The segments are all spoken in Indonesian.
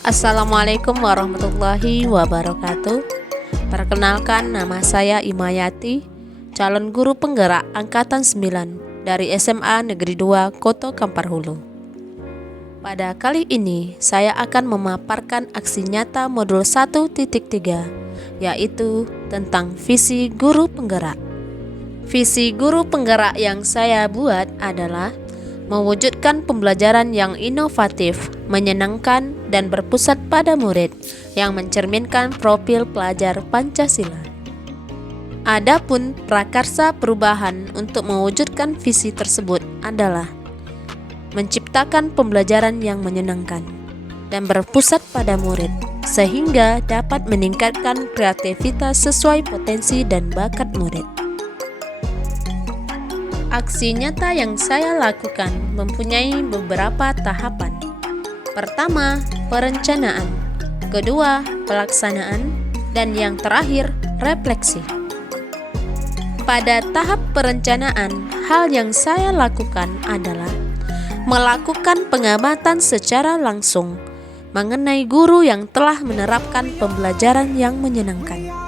Assalamualaikum warahmatullahi wabarakatuh. Perkenalkan, nama saya Imayati, calon guru penggerak angkatan 9 dari SMA Negeri 2 Koto Kampar Hulu. Pada kali ini saya akan memaparkan aksi nyata modul 1.3, yaitu tentang visi guru penggerak. Visi guru penggerak yang saya buat adalah mewujudkan pembelajaran yang inovatif, menyenangkan, dan berpusat pada murid yang mencerminkan profil pelajar Pancasila. Adapun prakarsa perubahan untuk mewujudkan visi tersebut adalah menciptakan pembelajaran yang menyenangkan dan berpusat pada murid, sehingga dapat meningkatkan kreativitas sesuai potensi dan bakat murid. Aksi nyata yang saya lakukan mempunyai beberapa tahapan. Pertama, perencanaan. Kedua, pelaksanaan. Dan yang terakhir, refleksi. Pada tahap perencanaan, hal yang saya lakukan adalah melakukan pengamatan secara langsung mengenai guru yang telah menerapkan pembelajaran yang menyenangkan.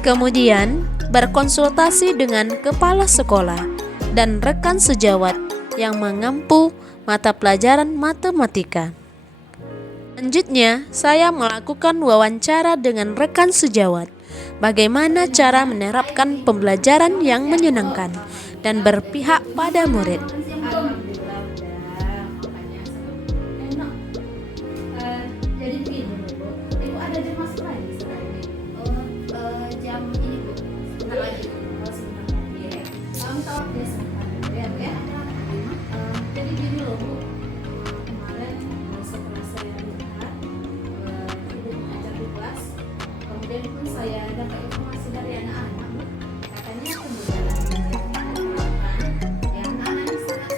Kemudian, berkonsultasi dengan kepala sekolah dan rekan sejawat yang mengampu mata pelajaran matematika. Selanjutnya, saya melakukan wawancara dengan rekan sejawat, bagaimana cara menerapkan pembelajaran yang menyenangkan dan berpihak pada murid. Kemudian pun saya dapat informasi dari anak-anak, katanya pembelajaran yang anak-anak ini sangat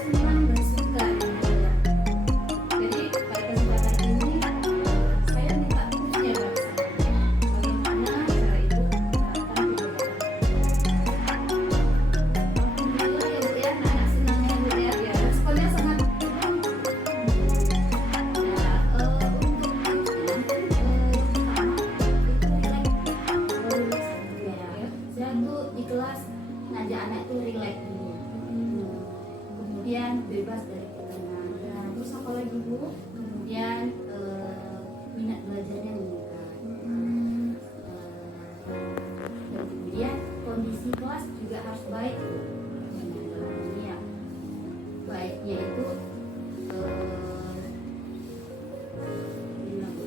ibu, kemudian minat belajarnya meningkat. Dan kemudian kondisi kelas juga harus baik Bu. Ya, baiknya itu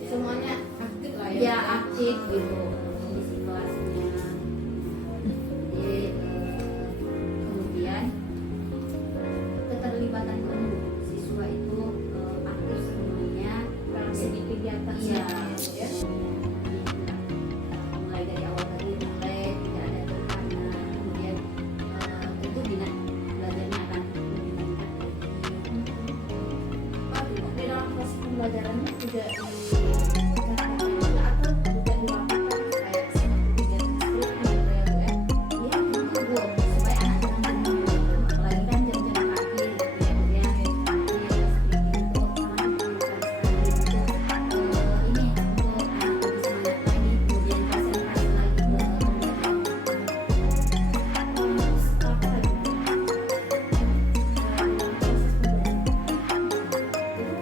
Semuanya aktif lah ya. ya aktif gitu kondisi kelasnya. Jadi kemudian keterlibatan penuh siswa itu aktif semuanya Dalam segi kegiatan iya ya. mulai dari awal tadi mulai tidak ada tekanan, kemudian tentu minat belajarnya akan lebih meningkat lagi. Pak, di dalam proses pembelajarannya juga dicatatkan juga atau juga dilakukan kayak seperti kegiatan struktur gitu ya Bu ya. Iya tentu Bu, supaya anak-anak jenuh gitu. Apalagi kan jam-jam akhir gitu ya Bu ya. Jadi seperti itu sangat diperlukan sekali untuk ini untuk anak lebih semangat lagi, kemudian konsentrasi lagi ke pembelajaran. Terus apa lagi Bu? Dalam proses pembelajaran itu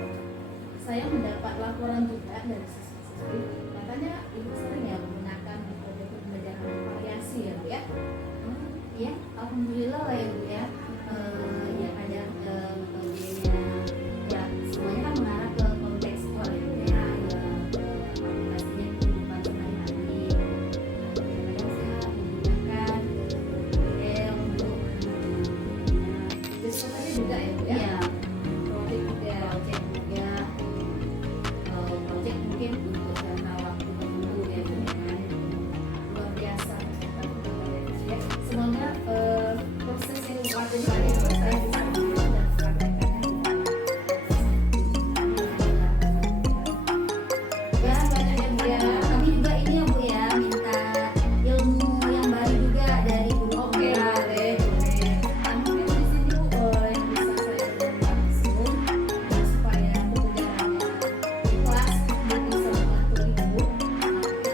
saya mendapat laporan juga dari siswa-siswi, katanya ibu sering ya menggunakan metode pembelajaran variasi ya Bu ya. Ya, alhamdulillah lah ya Bu ya. Ya ada metodenya. Ya semuanya kan mengarah ke konteks sekolah ya Bu ya. Aplikasinya kehidupan sehari-hari. Kadang-kadang saya menggunakan model untuk Diskusinya juga ya Bu ya. ya Project juga. project juga. Project mungkin untuk jangka waktu tertentu ya Bu ya kan. Luar biasa ternyata ya. Semoga proses yang dilakukan itu saya bisa melihat dan praktekkannya ya banyak yang Bu ya. Kami juga ini ya Bu ya minta ilmu yang baru juga dari guru Oke, kita. boleh. Dan mungkin di sini Bu yang bisa saya beri langsung supaya pembelajarannya di kelas dia bisa membantu ibu.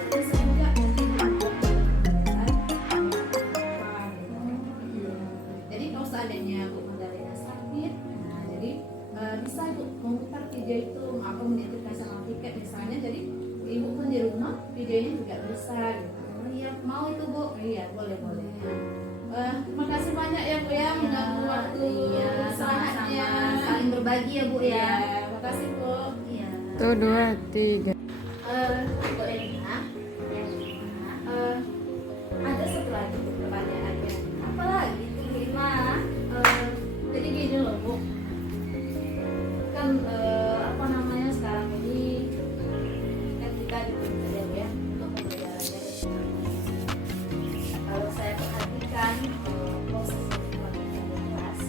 Bisa juga nanti membuat pembelajaran apa gitu. Jadi kalau seandainya Bu Magdalena sakit, nah jadi bisa Bu memutar video itu atau menitipkan sama tiket misalnya. Jadi ibu pun di rumah videonya juga bisa gitu. Oh iya, mau itu Bu. Iya, boleh. Terima kasih banyak ya Bu ya mengganggu waktu Iya, istirahatnya. sama-sama saling berbagi ya Bu Iya, ya. terima kasih Bu. Iya. Tuh 2, 3. Boleh Nina? Ya, gimana? Ada satu lagi Bu pertanyaannya. Apalagi itu gimana? Jadi gini loh Bu, kan apa namanya sekarang ini ketika dituntut ya Bu ya untuk pembelajarannya kalau saya perhatikan proses yang dilakukan di kelas,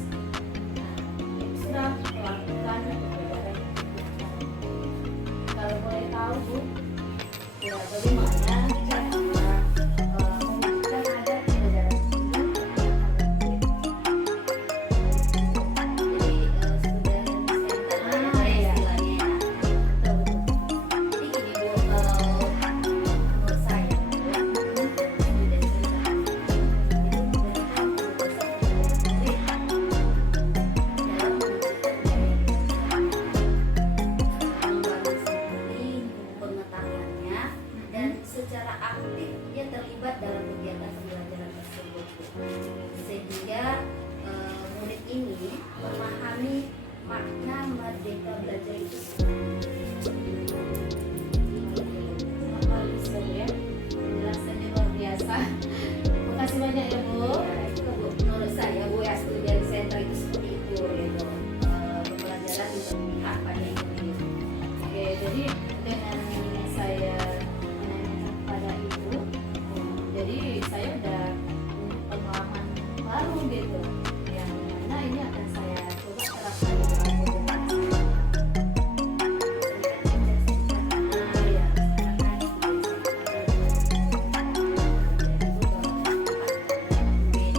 ibu sudah melakukan pembelajaran kalau boleh tahu Bu, ya bagaimana cara mewujudkan ada pembelajaran itu Jadi student center lah ya istilahnya ya. Jadi gini Bu, kalau menurut saya student center itu memberikan kebebasan murid dalam mewujudkan gaya membangun sendiri pengetahuannya dan secara aktif dia terlibat dalam kegiatan pembelajaran tersebut Bu. Sehingga murid ini memahami makna merdeka belajar itu. sangat bagus ya Bu ya, penjelasannya luar biasa. Terima kasih banyak ya Bu. Ya, itu Bu, menurut saya Bu ya student center itu seperti itu gitu. Pembelajaran bisa memihak pada ini. Oke, jadi dengan saya menanyakan kepada ibu, jadi saya udah punya pengalaman baru gitu, yang mana ini akan saya coba terapkan di dalam kehidupan saya. Ya,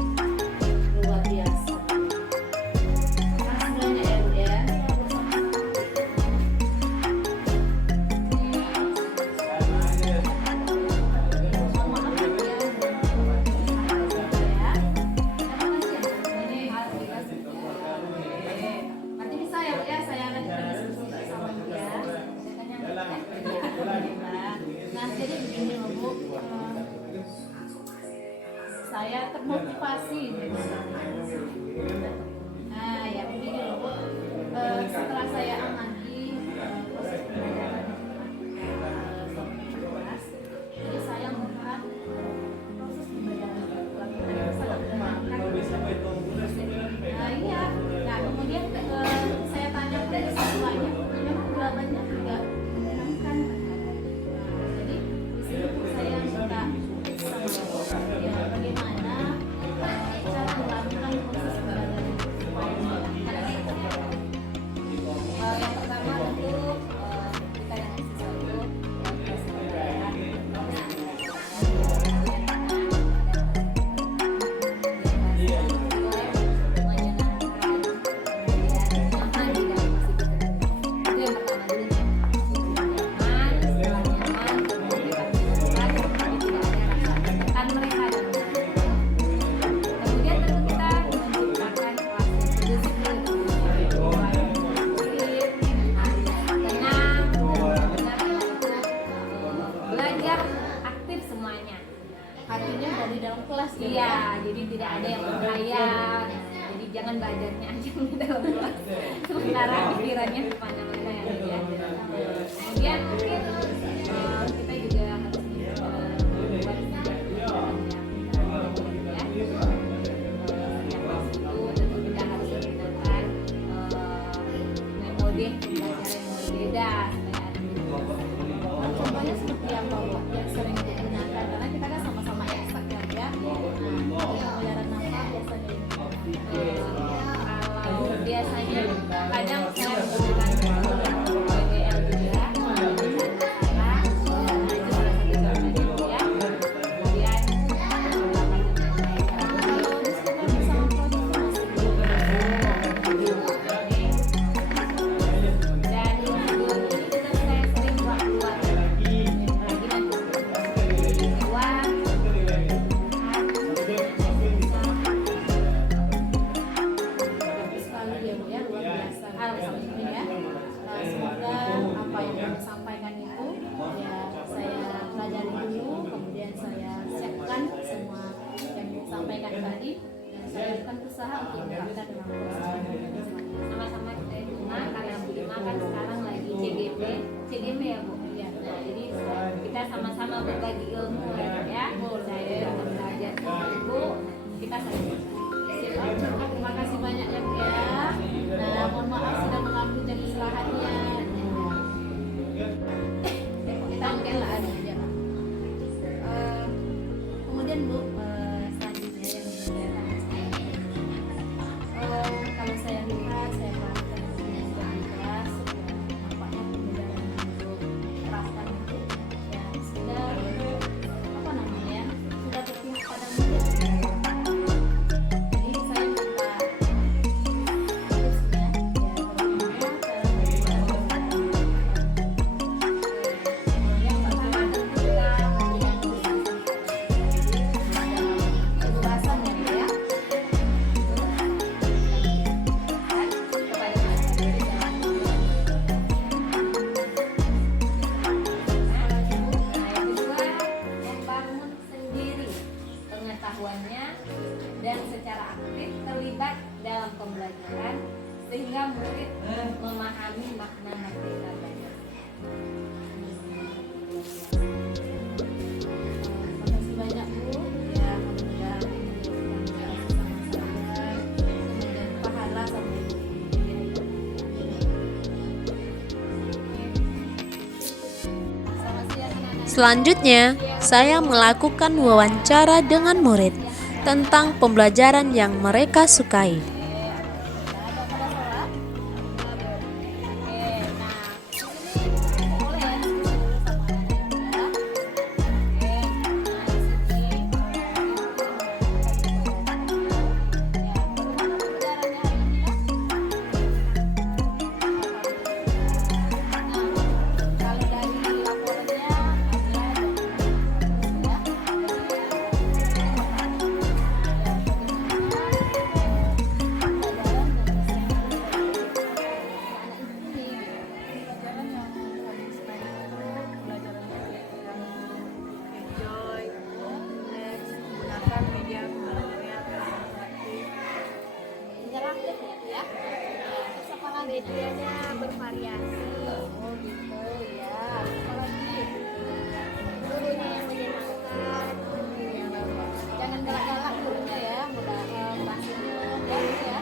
saya termotivasi gitu. Nah ya begini loh Bu. Setelah saya amati proses pembelajaran kelas, jadi saya melihat proses pembelajaran itu sangat menyenangkan. Nah iya, nah kemudian saya tanya ke siswanya, memang jawabannya juga menyenangkan. Jadi di sini Bu, saya minta sama ya bagaimana cara melakukan proses pembelajaran supaya menyenangkan. Yang pertama tentu kita yang siswa itu proses pembelajaran artinya dari dalam kelas ya. Iya, jadi tidak ada yang berhayal. Jadi jangan belajarnya aja di dalam kelas. Sementara pikirannya kemana-mana ya. Kemudian mungkin kita juga harus membuat tentu kita harus menggunakan metode pembelajaran yang berbeda supaya ada Contohnya seperti apa Bu yang sering digunakan, karena kita kan sama-sama eksak kan ya. Nah, pembelajaran apa biasanya? kalau biasanya kadang saya menggunakan PBL juga karena itu salah satu contohnya ya. Kemudian Kalau diskusi bersama koordinasi dan juga saya sering buat lagi nanti keluar sekali ya Bu ya, luar biasa. Alhamdulillah ya. Semoga apa yang kami sampaikan itu ya saya pelajari dulu, kemudian saya siapkan semua yang disampaikan tadi dan saya akan berusaha untuk menerapkan dalam proses pembelajaran selanjutnya. sama-sama kita di rumah karena Bu Ima kan sekarang lagi CGP ya Bu. Iya. Nah jadi kita sama-sama berbagi ilmu ya. Saya akan belajar sama Ibu, kita saling Terima kasih banyak ya Bu ya. Nah, mohon maaf sudah mengambil dari istirahatnya. Kita mungkin lah ada aja. Kemudian Bu, selanjutnya yang saya kalau saya lihat, saya perhatikan di kelas, nampaknya pembelajaran untuk terapkan itu ya sudah apa namanya sudah berpihak pada murid. Jadi saya minta tipsnya ya bagaimana cara yang pertama tentu kita memberikan kebebasan ya kepada masyarakat dalam yang kedua membangun sendiri pengetahuannya dan secara aktif terlibat dalam pembelajaran sehingga murid memahami makna merdeka belajar. Terima kasih banyak Bu ya, mudah-mudahan ini yang sama-sama kemudian pahala sama Ibu. Selamat siang anak-anak. Selanjutnya, saya melakukan wawancara dengan murid tentang pembelajaran yang mereka sukai. Kalau dari laporannya medianya bervariasi. Oh gitu ya. Apalagi Gurunya yang menyenangkan. jangan galak-galak gurunya ya, mudah masih ya gitu ya.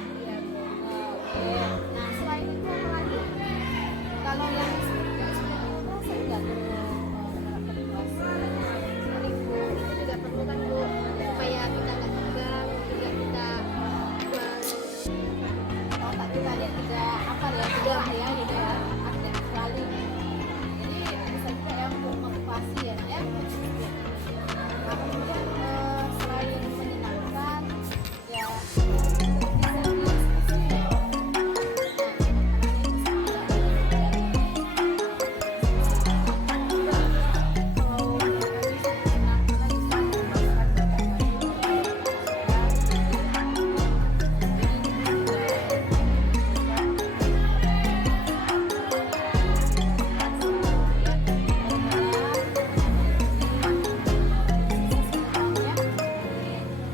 Oke. Nah, selain itu apa lagi? Kalau yang merasa enggak tuh menerapkan kelas Sering Bu, itu juga perlu kan Bu, supaya kita nggak tegang, juga kita otak kita ya tidak apa ya, tidak ya gitu ya, aktif sekali. Jadi bisa juga ya untuk motivasi ya, ya. Nah, kemudian selain menyenangkan ya bisa diskusi ya.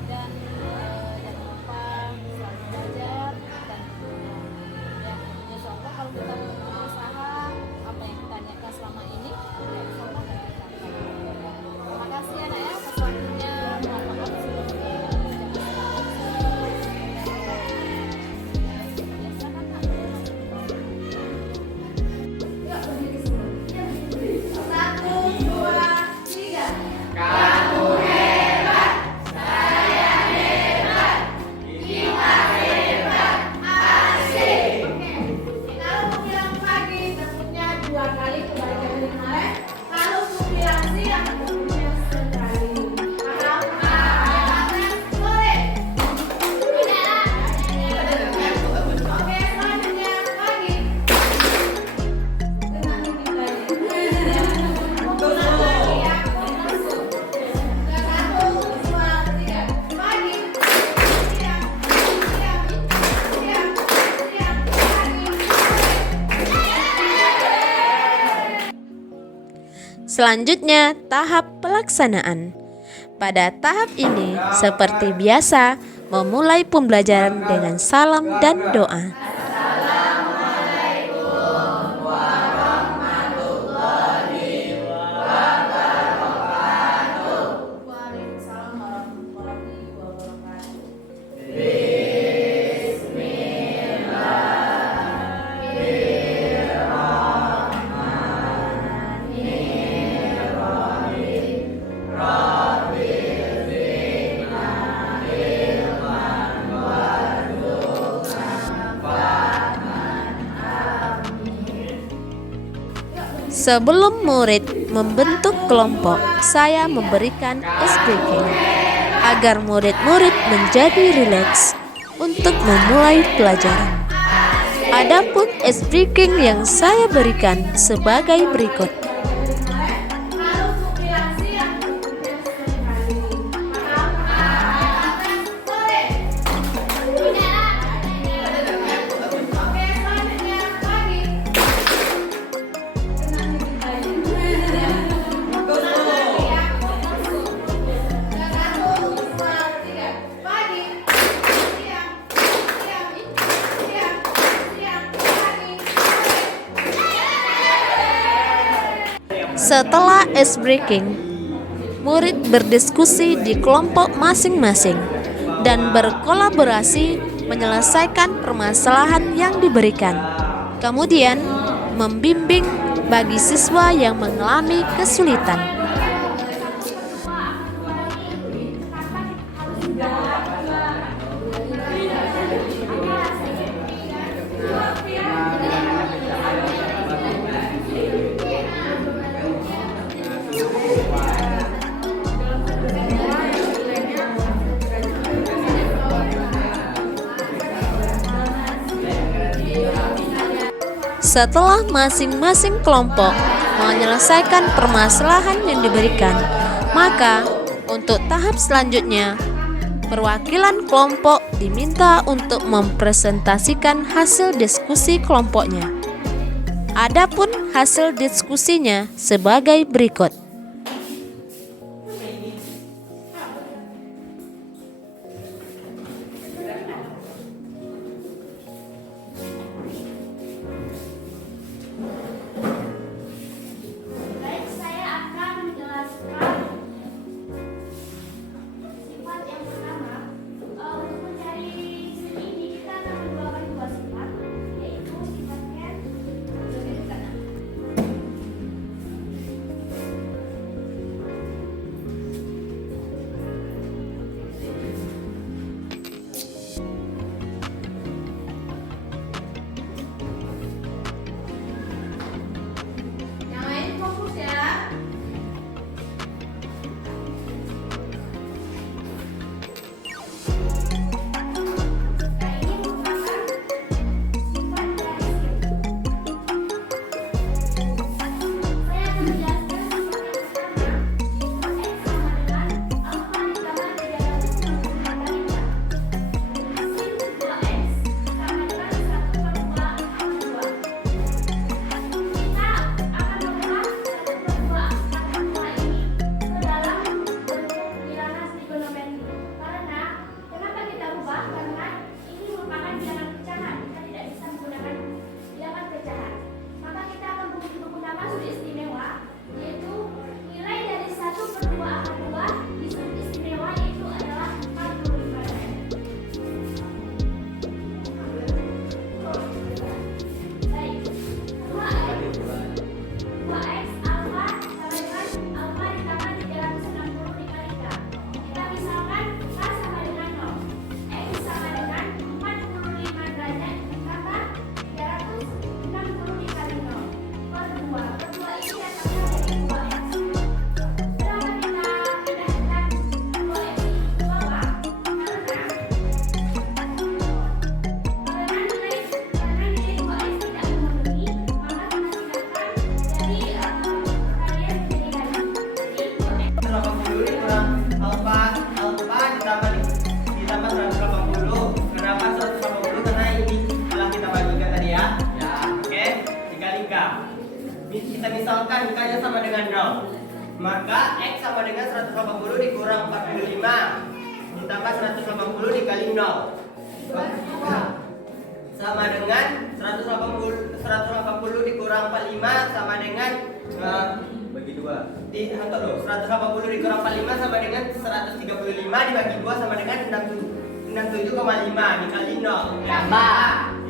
Dan jangan lupa selalu belajar dan ya insya Allah kalau kita berusaha apa yang kita niatkan selama ini ya insya Allah akan kita lakukan. Terima kasih ya Nak ya atas waktunya. Mohon maaf sebelumnya. Silakan Nak. yuk berdiri semua. 1, 2, 3. Kalau mau bilang pagi, tentunya 2 kali kebalikan dari kemarin. Kalau mau bilang siang, tentunya sekali. Paham? Sore. Oke, selanjutnya pagi. Tenang dikit lagi. Ulang lagi ya. Langsung. 1, 2, 3. Pagi. Siang. Siang. Siang. Siang. Pagi. Selanjutnya, tahap pelaksanaan. Pada tahap ini, seperti biasa, memulai pembelajaran dengan salam dan doa. Waalaikumsalam warahmatullahi wabarakatuh. Sebelum murid membentuk kelompok, saya memberikan ice breaking agar murid-murid menjadi rileks untuk memulai pelajaran. Adapun ice breaking yang saya berikan sebagai berikut. Kalau mau bilang siang, tentunya sekali. Paham? Sore. Oke, selanjutnya pagi. Tenang dikit lagi. Ulang lagi ya. Langsung. 1, 2, 3. Pagi. Siang. Siang. Siang. Siang. Pagi. Setelah ice breaking, murid berdiskusi di kelompok masing-masing dan berkolaborasi menyelesaikan permasalahan yang diberikan. Kemudian, membimbing bagi siswa yang mengalami kesulitan. Setelah masing-masing kelompok menyelesaikan permasalahan yang diberikan, maka untuk tahap selanjutnya, perwakilan kelompok diminta untuk mempresentasikan hasil diskusi kelompoknya. Adapun hasil diskusinya sebagai berikut. kita misalkan K-nya sama dengan 0. Maka X sama dengan 180 dikurang 45 ditambah 180 dikali 0 sama dengan 180 dikurang 45 sama dengan bagi 2. 180 dikurang 45 sama dengan 135 dibagi 2 sama dengan 67,5 dikali 0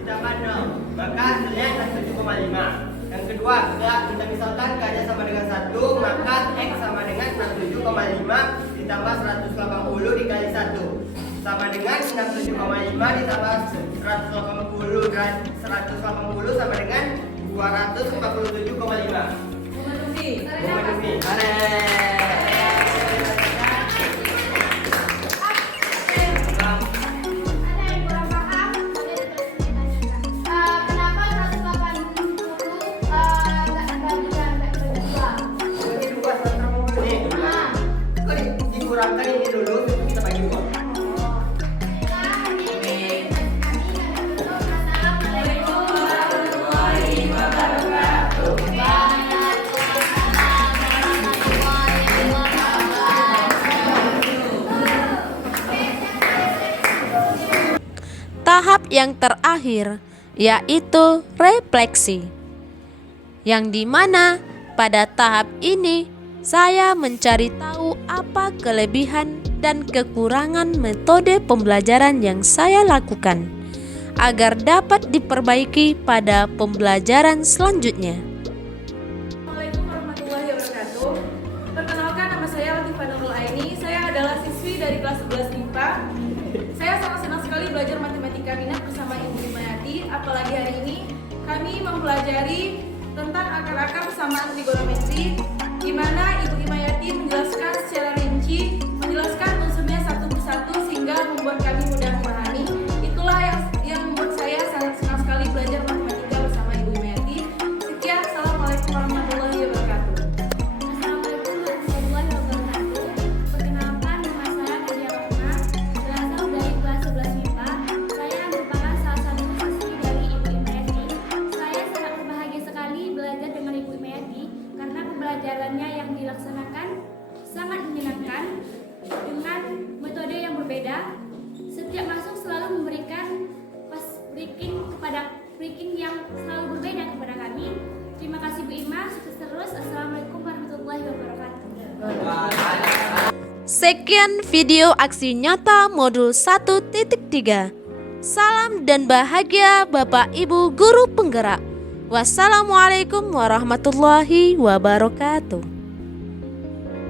ditambah 0. Maka hasilnya 67,5. Yang kedua, kita misalkan K-nya sama dengan 1, maka X sama dengan 67,5 ditambah 180 dikali 1 sama dengan 67,5 ditambah 180 dan 180 sama dengan 247,5. Memenuhi. Dikurangkan ini dulu, kita bagi 2. Tahap yang terakhir yaitu refleksi, yang dimana pada tahap ini saya mencari tahu apa kelebihan dan kekurangan metode pembelajaran yang saya lakukan agar dapat diperbaiki pada pembelajaran selanjutnya. Assalamualaikum warahmatullahi wabarakatuh. Perkenalkan, nama saya Latifah Nurul Aini. Saya adalah siswi dari kelas 11 MIPA. Saya sangat senang sekali belajar matematika minat bersama Ibu Imayati. Apalagi hari ini kami mempelajari tentang akar-akar persamaan trigonometri, di mana Ibu Imayati menjelaskan secara rinci, menjelaskan unsurnya satu persatu sehingga membuat kami mudah memahami. Itulah yang membuat saya sangat senang sekali belajar matematika bersama Ibu Imayati. Sekian, assalamualaikum warahmatullahi wabarakatuh. Assalamualaikum warahmatullahi wabarakatuh. Perkenalkan, nama saya Nadia Rokna, berasal dari kelas 11 MIPA. Saya merupakan salah satu siswi dari Ibu Imayati. Saya sangat berbahagia sekali belajar dengan Ibu Imayati karena pembelajarannya yang dilaksanakan sangat menyenangkan dengan metode yang berbeda. Setiap masuk selalu memberikan briefing yang selalu berbeda kepada kami. Terima kasih Bu Ima, sukses terus. Assalamualaikum warahmatullahi wabarakatuh. Sekian video aksi nyata modul 1.3. Salam dan bahagia Bapak Ibu guru penggerak. Wassalamualaikum warahmatullahi wabarakatuh.